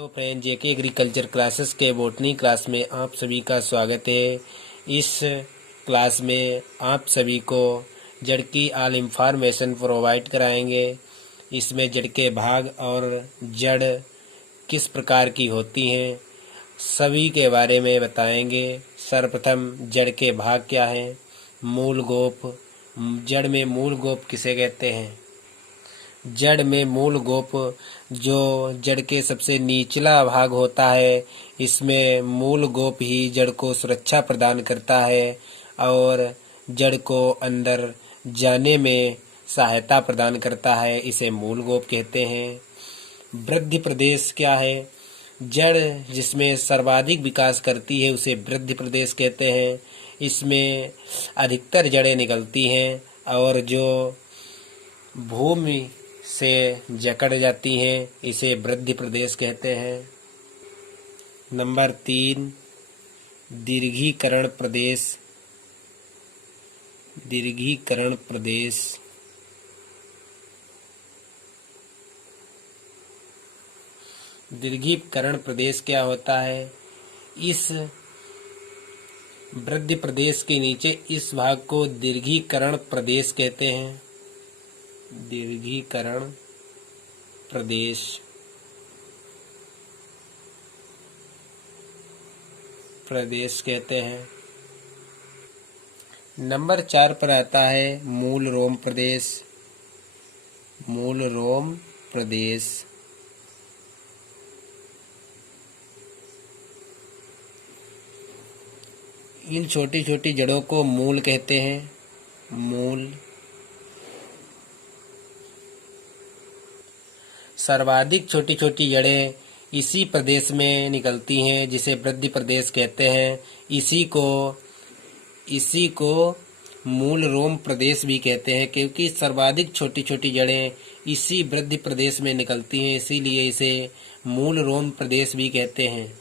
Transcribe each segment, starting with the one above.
Hello friend, जेके agriculture classes के botany class में आप सभी का स्वागत है। इस क्लास में आप सभी को जड़ की ऑल इंफॉर्मेशन प्रोवाइड कराएंगे। इसमें जड़ के भाग और जड़ किस प्रकार की होती हैं सभी के बारे में बताएंगे। सर्वप्रथम जड़ के भाग क्या हैं। मूल गोप, जड़ में मूल गोप किसे कहते हैं। जड़ में मूल गोप जो जड़ के सबसे निचला भाग होता है, इसमें मूल गोप ही जड़ को सुरक्षा प्रदान करता है और जड़ को अंदर जाने में सहायता प्रदान करता है। इसे मूल गोप कहते हैं। वृद्धि प्रदेश क्या है। जड़ जिसमें सर्वाधिक विकास करती है उसे वृद्धि प्रदेश कहते हैं। इसमें अधिकतर जड़ें निकलती हैं और जो भूमि से जकड़ जाती हैं इसे वृद्धि प्रदेश कहते हैं। नंबर 3, दीर्घीकरण प्रदेश। दीर्घीकरण प्रदेश दीर्घीकरण प्रदेश क्या होता है। इस वृद्धि प्रदेश के नीचे इस भाग को दीर्घीकरण प्रदेश कहते हैं। दीर्घीकरण प्रदेश कहते हैं। नंबर 4 पर आता है मूल रोम प्रदेश। मूल रोम प्रदेश इन छोटी छोटी जड़ों को मूल कहते हैं। मूल सर्वाधिक छोटी छोटी जड़ें इसी प्रदेश में निकलती हैं जिसे वृद्धि प्रदेश कहते हैं। इसी को मूल रोम प्रदेश भी कहते हैं क्योंकि सर्वाधिक छोटी छोटी जड़ें इसी वृद्धि प्रदेश में निकलती हैं, इसीलिए इसे मूल रोम प्रदेश भी कहते हैं।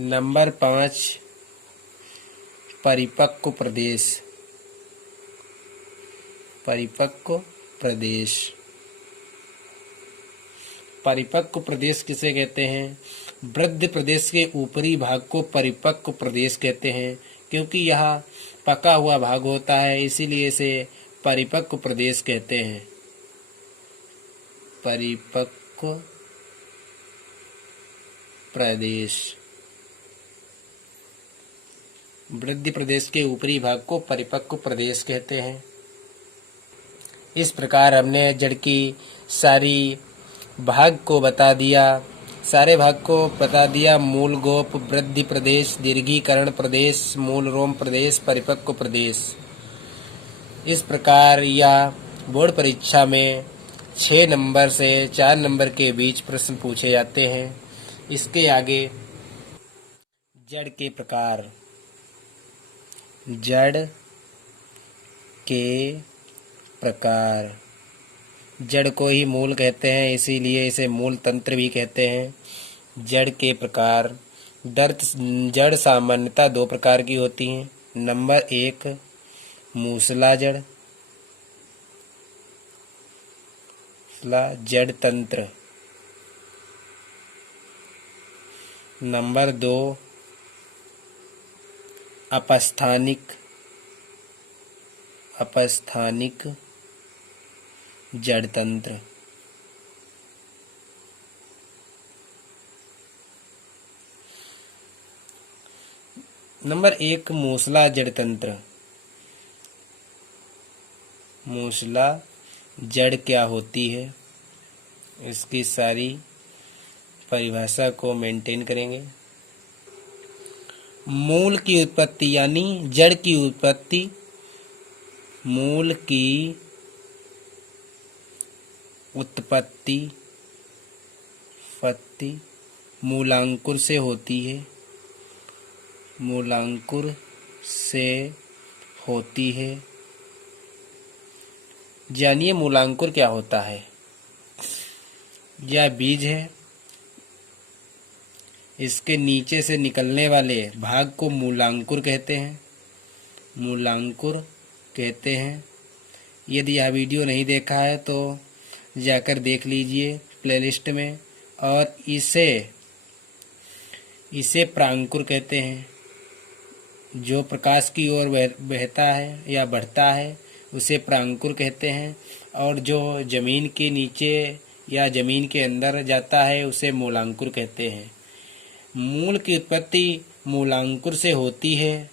नंबर 5, परिपक्व प्रदेश। परिपक्व प्रदेश परिपक्व प्रदेश किसे कहते हैं। वृद्धि प्रदेश के ऊपरी भाग को परिपक्व प्रदेश कहते हैं क्योंकि यह पका हुआ भाग होता है, इसीलिए इसे परिपक्व प्रदेश कहते हैं। परिपक्व प्रदेश वृद्धि प्रदेश के ऊपरी भाग को परिपक्व प्रदेश कहते हैं। इस प्रकार हमने जड़ की सारे भाग को बता दिया। मूल गोप, वृद्धि प्रदेश, दीर्घीकरण प्रदेश, मूल रोम प्रदेश, परिपक्व प्रदेश। इस प्रकार यह बोर्ड परीक्षा में 6 नंबर से 4 नंबर के बीच प्रश्न पूछे जाते हैं। इसके आगे जड़ के प्रकार। जड़ के प्रकार जड़ को ही मूल कहते हैं, इसीलिए इसे मूल तंत्र भी कहते हैं। जड़ के प्रकार। जड़ सामान्यतः 2 प्रकार की होती हैं। नंबर 1, मूसला जड़, जड़ तंत्र। नंबर 2, अपस्थानिक जड़ तंत्र। नंबर 1, मूसला जड़ तंत्र। मूसला जड़ क्या होती है, इसकी सारी परिभाषा को मेंटेन करेंगे। मूल की उत्पत्ति यानी जड़ की उत्पत्ति मूल की उत्पत्ति मूलांकुर से होती है। मूलांकुर से होती है। जानिए मूलांकुर क्या होता है। यह बीज है, इसके नीचे से निकलने वाले भाग को मूलांकुर कहते हैं। मूलांकुर कहते हैं। यदि यह वीडियो नहीं देखा है तो जाकर देख लीजिए। प्लेलिस्ट में। और इसे प्रांकुर कहते हैं। जो प्रकाश की ओर बहता है या बढ़ता है उसे प्रांकुर कहते हैं। और जो जमीन के नीचे या जमीन के अंदर जाता है उसे मूलांकुर कहते हैं। मूल की उत्पत्ति मूलांकुर से होती है।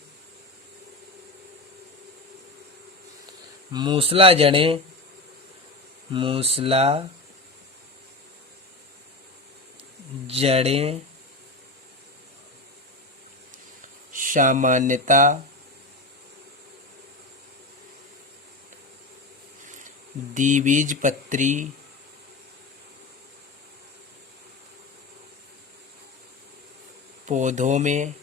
मूसला जड़ें सामान्यतः द्विबीजपत्री पौधों में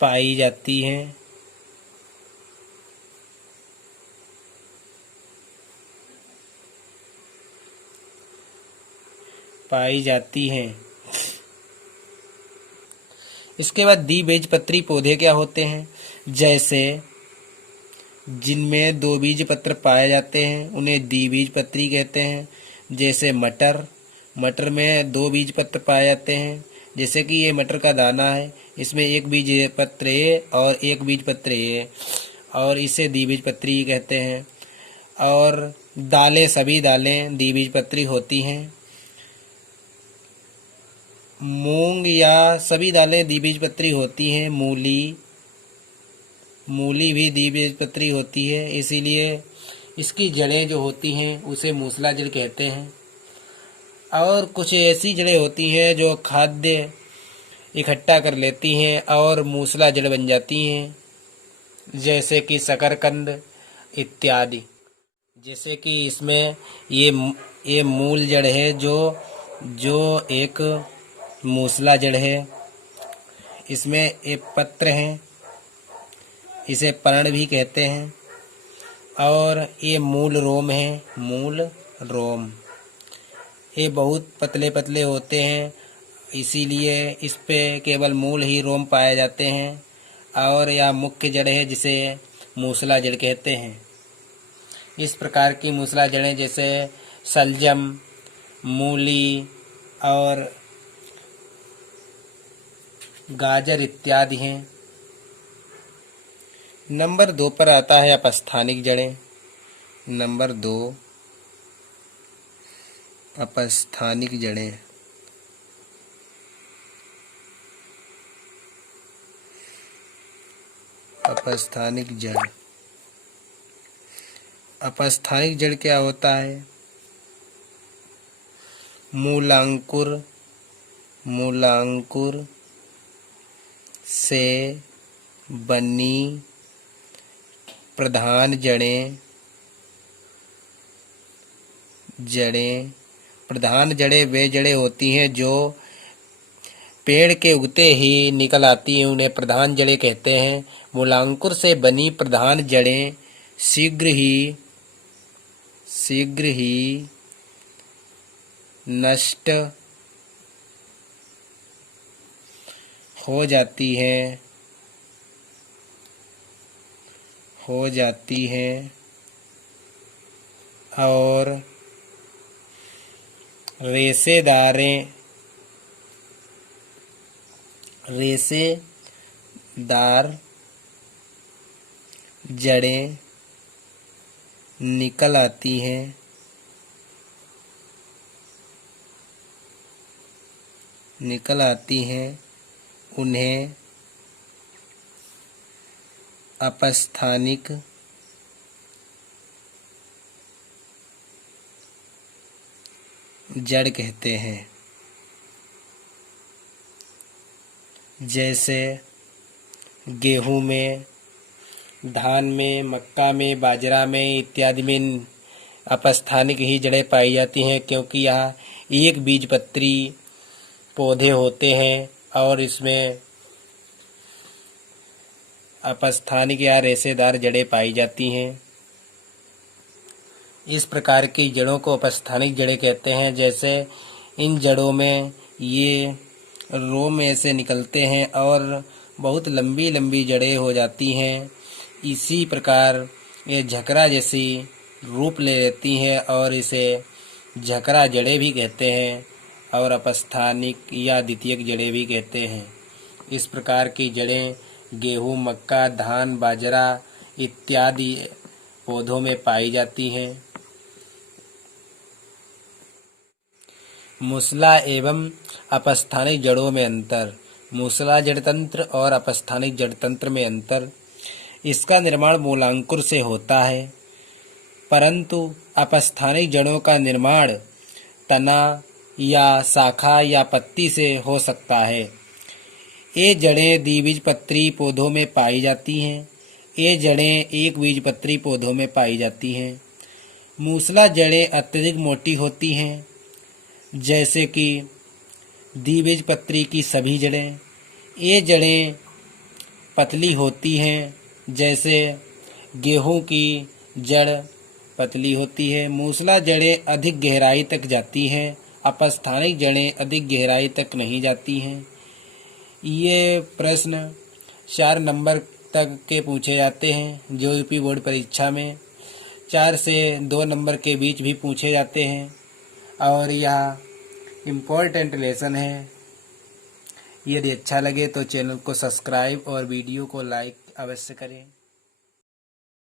पाई जाती हैं। इसके बाद द्विबीजपत्री पौधे क्या होते हैं? जैसे जिनमें दो बीज पत्र पाए जाते हैं उन्हें द्विबीजपत्री कहते हैं। जैसे मटर में दो बीज पत्र पाए जाते हैं। जैसे कि ये मटर का दाना है, इसमें एक बीज पत्र है और एक बीज पत्र है, और इसे द्विबीजपत्री कहते हैं। और सभी दालें द्विबीजपत्री होती हैं। मूंग या सभी दालें द्विबीजपत्री होती हैं। मूली भी द्विबीजपत्री होती है, इसीलिए इसकी जड़ें जो होती हैं उसे मूसला जड़ कहते हैं। और कुछ ऐसी जड़ें होती हैं जो खाद्य इकट्ठा कर लेती हैं और मूसला जड़ बन जाती हैं, जैसे कि शकरकंद इत्यादि। जैसे कि इसमें ये मूल जड़ है जो एक मूसला जड़ है। इसमें एक पत्र हैं, इसे पर्ण भी कहते हैं। और ये मूल रोम ये बहुत पतले पतले होते हैं, इसीलिए इस पे केवल मूल ही रोम पाए जाते हैं। और यह मुख्य जड़ है जिसे मूसला जड़ कहते हैं। इस प्रकार की मूसला जड़ें जैसे शलजम, मूली और गाजर इत्यादि हैं। नंबर 2 पर आता है अपस्थानिक जड़ें। नंबर 2 अपस्थानिक जड़ें। अपस्थानिक जड़ क्या होता है? मूलांकुर से बनी प्रधान जड़ें वे जड़ें होती हैं जो पेड़ के उगते ही निकल आती हैं, उन्हें प्रधान जड़ें कहते हैं। मूलांकुर से बनी प्रधान जड़ें शीघ्र ही नष्ट हो जाती हैं और रेशेदार जड़ें निकल आती हैं, उन्हें अपस्थानिक जड़ कहते हैं। जैसे गेहूं में, धान में, मक्का में, बाजरा में इत्यादि में अपस्थानिक ही जड़ें पाई जाती हैं, क्योंकि यह एक बीजपत्री पौधे होते हैं और इसमें अपस्थानिक या रेशेदार जड़ें पाई जाती हैं। इस प्रकार की जड़ों को अपस्थानिक जड़ें कहते हैं। जैसे इन जड़ों में ये रोम ऐसे निकलते हैं और बहुत लंबी लंबी जड़ें हो जाती हैं। इसी प्रकार ये झकरा जैसी रूप ले लेती हैं और इसे झकरा जड़ें भी कहते हैं और अपस्थानिक या द्वितीयक जड़ें भी कहते हैं। इस प्रकार की जड़ें गेहूँ, मक्का, धान, बाजरा इत्यादि पौधों में पाई जाती हैं। मूसला एवं अपस्थानिक जड़ों में अंतर। मूसला जड़ तंत्र और अपस्थानिक जड़ तंत्र में अंतर। इसका निर्माण मूलांकुर से होता है, परंतु अपस्थानिक जड़ों का निर्माण तना या शाखा या पत्ती से हो सकता है। ये जड़ें द्विबीजपत्री पौधों में पाई जाती हैं। ये जड़ें एक बीजपत्री पौधों में पाई जाती हैं। मूसला जड़ें अत्यधिक मोटी होती हैं, जैसे कि द्विबीजपत्री की सभी जड़ें। ये जड़ें पतली होती हैं, जैसे गेहूं की जड़ पतली होती है। मूसला जड़ें अधिक गहराई तक जाती हैं, अपस्थानिक जड़ें अधिक गहराई तक नहीं जाती हैं। ये प्रश्न 4 नंबर तक के पूछे जाते हैं, जो यूपी बोर्ड परीक्षा में 4 से 2 नंबर के बीच भी पूछे जाते हैं और यह इम्पोर्टेंट लेसन है। यदि अच्छा लगे तो चैनल को सब्सक्राइब और वीडियो को लाइक अवश्य करें।